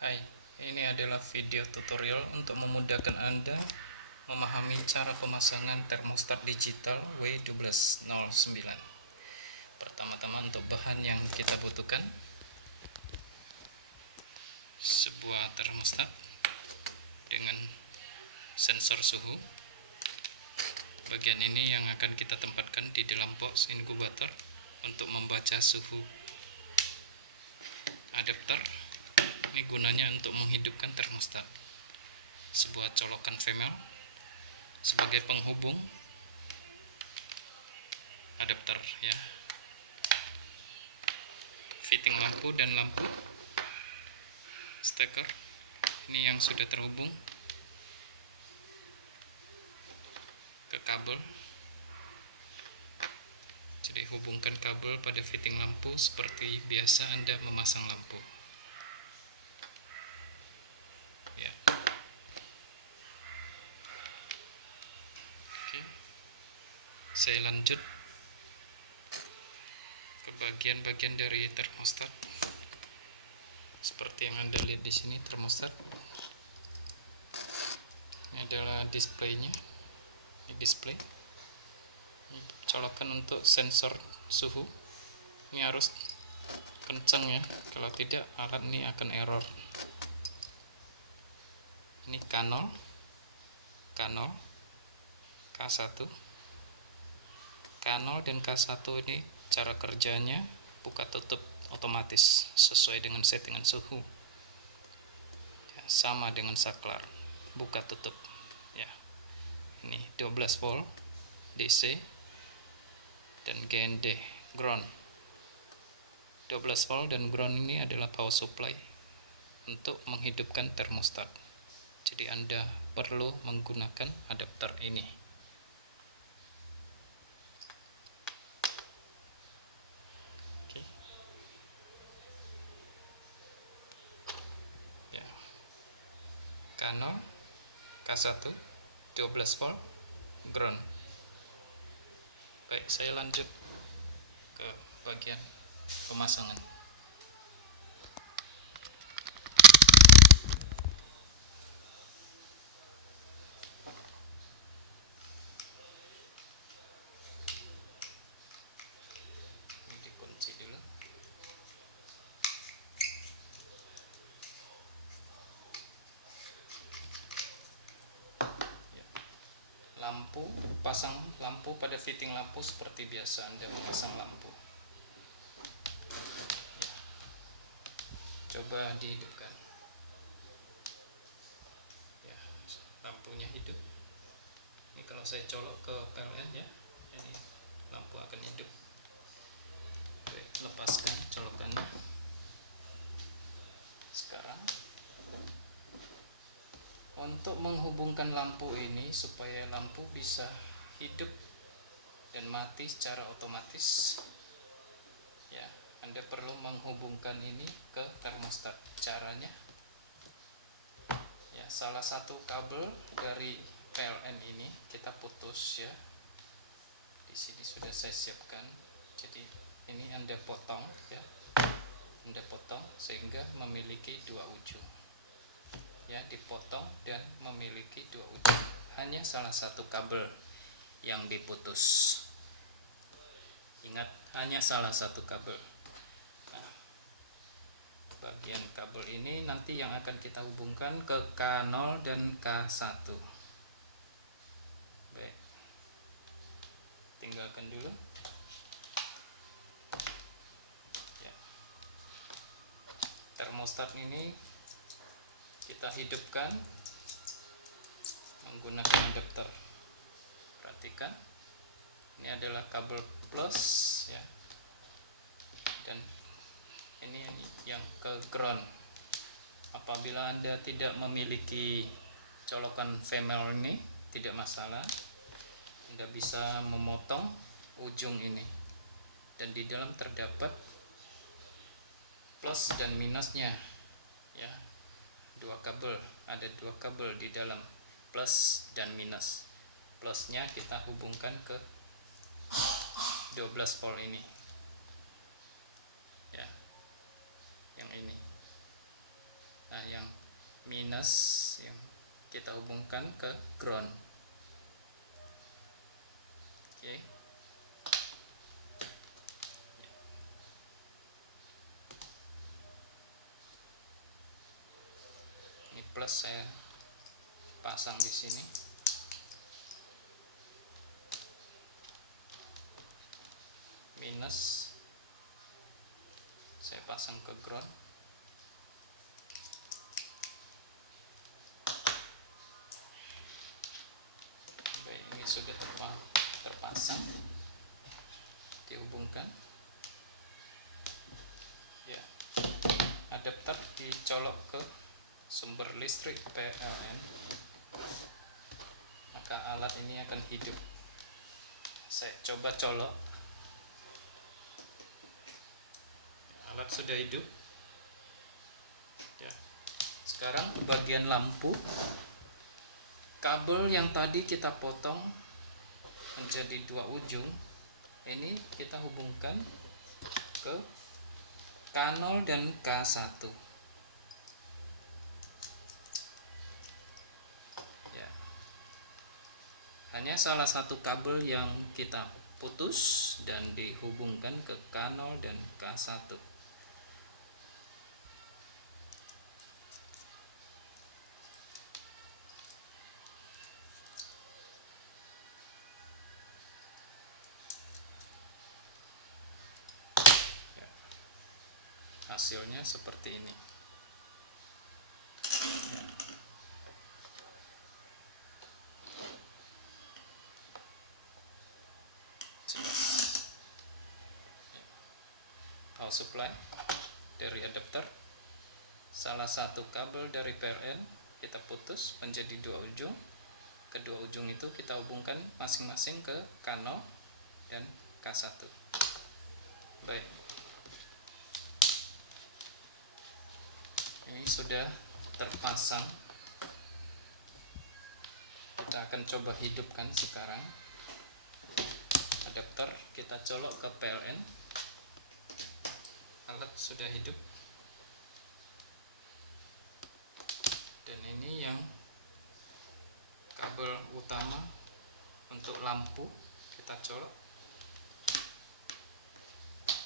Hai, ini adalah video tutorial untuk memudahkan Anda memahami cara pemasangan termostat digital W1209. Pertama-tama untuk bahan yang kita butuhkan, sebuah termostat dengan sensor suhu. Bagian ini yang akan kita tempatkan di dalam box inkubator untuk membaca suhu adapter. Ini gunanya untuk menghidupkan termostat. Sebuah colokan femel sebagai penghubung adapter, ya. Fitting lampu dan lampu steker ini yang sudah terhubung ke kabel. Jadi hubungkan kabel pada fitting lampu seperti biasa Anda memasang lampu, ya. Oke. Saya lanjut ke bagian-bagian dari termostat. Seperti yang Anda lihat di sini, termostat ini adalah displaynya. Ini display. Ini colokan untuk sensor suhu. Ini harus kencang, ya. Kalau tidak, alat ini akan error. Ini K0, K1. K0 dan K1 ini cara kerjanya buka tutup otomatis sesuai dengan settingan suhu, ya, sama dengan saklar buka tutup, ya. Ini 12 volt DC dan GND ground. 12 volt dan ground ini adalah power supply untuk menghidupkan termostat. Jadi Anda perlu menggunakan adapter ini. Oke. Ya. K0, K1, 12 volt, ground. Baik, saya lanjut ke bagian pemasangan. Ini dikunci dulu. Ya. Lampu, pasang lampu pada fitting lampu seperti biasa Anda memasang lampu. Ya. Coba dihidupkan. Ya, lampunya hidup. Ini kalau saya colok ke PLN, ya, ini lampu akan hidup. Oke, lepaskan colokannya. Sekarang untuk menghubungkan lampu ini supaya lampu bisa hidup dan mati secara otomatis, ya, Anda perlu menghubungkan ini ke termostat. Caranya, ya, salah satu kabel dari PLN ini kita putus, ya. Di sini sudah saya siapkan. Jadi ini Anda potong, ya. Anda potong sehingga memiliki dua ujung, ya, dipotong dan memiliki dua ujung. Hanya salah satu kabel yang diputus. Ingat, hanya salah satu kabel. Nah, bagian kabel ini nanti yang akan kita hubungkan ke K0 dan K1. Baik, tinggalkan dulu. Ya. Termostat ini kita hidupkan menggunakan adapter. Perhatikan, ini adalah kabel plus, ya, dan ini yang ke ground. Apabila Anda tidak memiliki colokan female ini, tidak masalah, Anda bisa memotong ujung ini, dan di dalam terdapat plus dan minusnya, ya. Ada dua kabel di dalam, plus dan minus. Plusnya kita hubungkan ke 12 volt ini, ya, yang ini. Nah, yang minus yang kita hubungkan ke ground. Oke. Ini plus saya pasang di sini. Minus saya pasang ke ground. Baik, ini sudah terpasang, dihubungkan. Ya, adapter dicolok ke sumber listrik PLN, maka alat ini akan hidup. Saya coba colok. Alat sudah hidup. Ya. Sekarang bagian lampu, kabel yang tadi kita potong menjadi 2 ujung, ini kita hubungkan ke K0 dan K1. Ya. Hanya salah satu kabel yang kita putus dan dihubungkan ke K0 dan K1. Hasilnya seperti ini. Power supply dari adapter, salah satu kabel dari PLN kita putus menjadi 2 ujung. Kedua ujung itu kita hubungkan masing-masing ke K0 dan K1. Baik. Ini sudah terpasang. Kita akan coba hidupkan sekarang. Adapter kita colok ke PLN. Alat sudah hidup. Dan ini yang kabel utama untuk lampu, kita colok.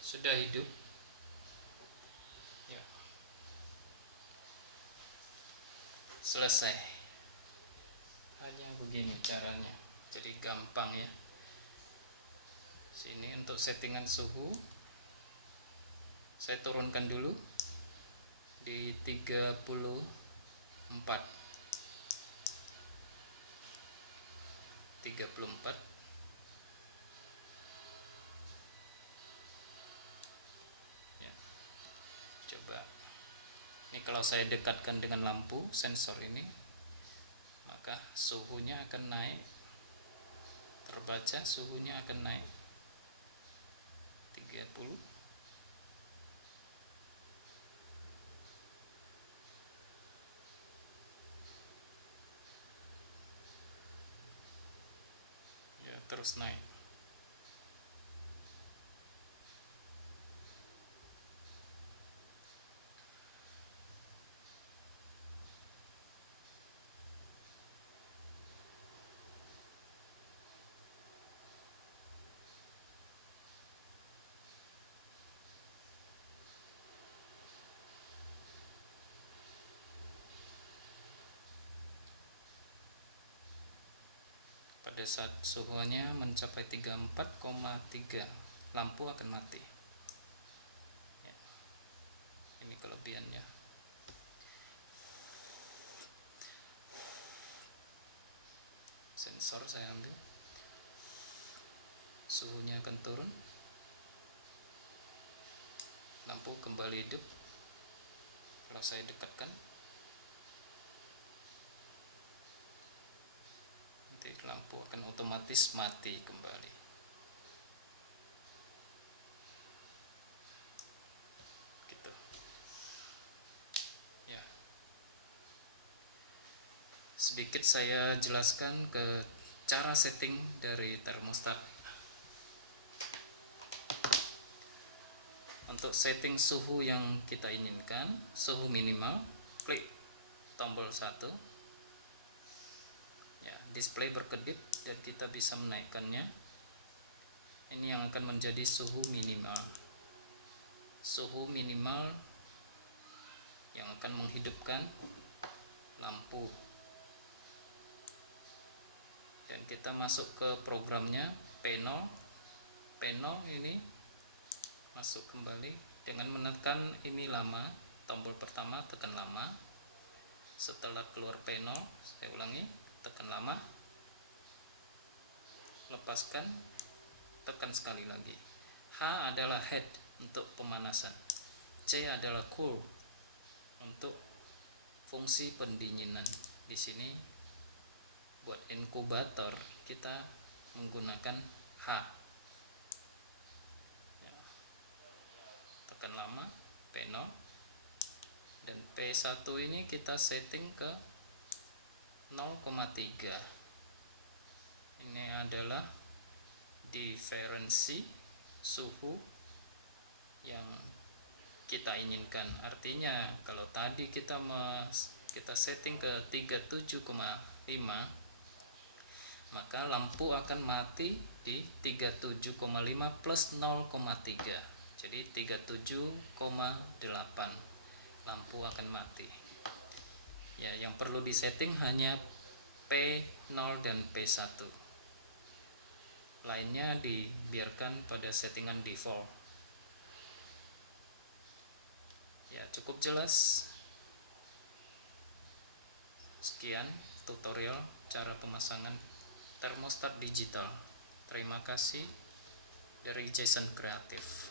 Sudah hidup. Ya. Selesai. Hanya begini caranya. Jadi gampang ya. Sini untuk settingan suhu saya turunkan dulu di 34. Ya. Coba. Ini kalau saya dekatkan dengan lampu sensor ini, maka suhunya akan naik. Terbaca suhunya akan naik 30. Terus naik. Pada saat suhunya mencapai 34,3, lampu akan mati. Ya. Ini kelebihannya. Sensor saya ambil. Suhunya akan turun. Lampu kembali hidup. Kalau saya dekatkan, lampu akan otomatis mati kembali. Gitu. Ya. Sedikit saya jelaskan ke cara setting dari termostat. Untuk setting suhu yang kita inginkan, suhu minimal, klik tombol 1 ya, display berkedip dan kita bisa menaikkannya. Ini yang akan menjadi suhu minimal yang akan menghidupkan lampu. Dan kita masuk ke programnya, panel ini masuk kembali dengan menekan ini lama, tombol pertama tekan lama. Setelah keluar panel, saya ulangi, tekan lama, lepaskan, tekan sekali lagi. H adalah head untuk pemanasan, C adalah cool untuk fungsi pendinginan. Di sini buat inkubator kita menggunakan H ya. Tekan lama, panel, dan P1 ini kita setting ke 0,3. Ini adalah diferensi suhu yang kita inginkan. Artinya kalau tadi kita setting ke 37,5, maka lampu akan mati di 37,5 plus 0,3, jadi 37,8 lampu akan mati ya. Yang perlu disetting hanya P0 dan P1, lainnya dibiarkan pada settingan default ya. Cukup jelas. Sekian tutorial cara pemasangan termostat digital. Terima kasih dari Jason Kreatif.